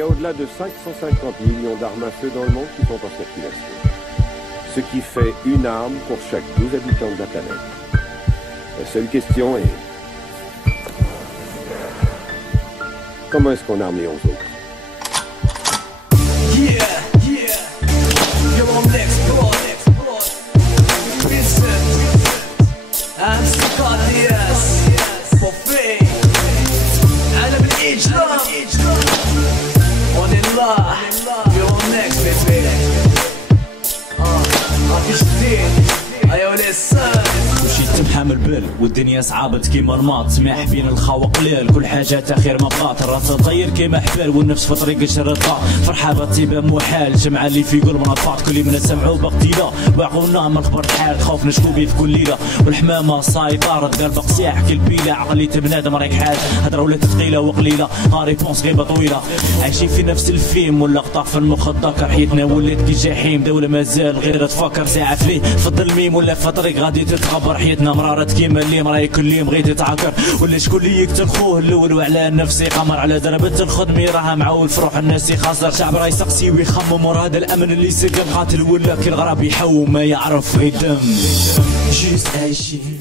y a au-delà de 550 millions d'armes à feu dans le monde qui sont en circulation. Ce qui fait une arme pour chaque 12 habitants de la planète. La seule question est... comment est-ce qu'on arme les 11 autres? On est là, you're on next baby. مفيش جديد ايوه لسه مشيت محامل بال والدنيا صعابت كيما الماط سماح بين الخوا قليل كل حاجه تاخير ما بقات الراس طير كيما حبال والنفس في طريق الشرطه فرحه بطيبه محال جمعه اللي في قلب منطقات كل من سمعوا بقتيله باعونا من خبر الحال خوف نشكو بيه في كل ليله والحمامه سيطرت قلب قصيح كل بيله عقلية بنادم رايك حال هضره ولا ثقيله وقليله ريبونس غيبه طويله عايشين في نفس الفيلم واللقطه في المخ الذكر حياتنا ولات كي جحيم دوله مازال غير تفكر ساعه فيه في الميم ولا في طريق غادي تتخبر حياتنا مرارة كيما اللي مراي كل يوم بغيت يتعكر ولا شكون اللي يقتل خوه الاول وعلى نفسي قمر على دربة الخدمي راها معول في روح الناس يخسر شعب راه يسقسي ويخمم ورا هذا الامن اللي سكن قاتل ولا كي الغراب يحوم ما يعرف يدم جيست عايشين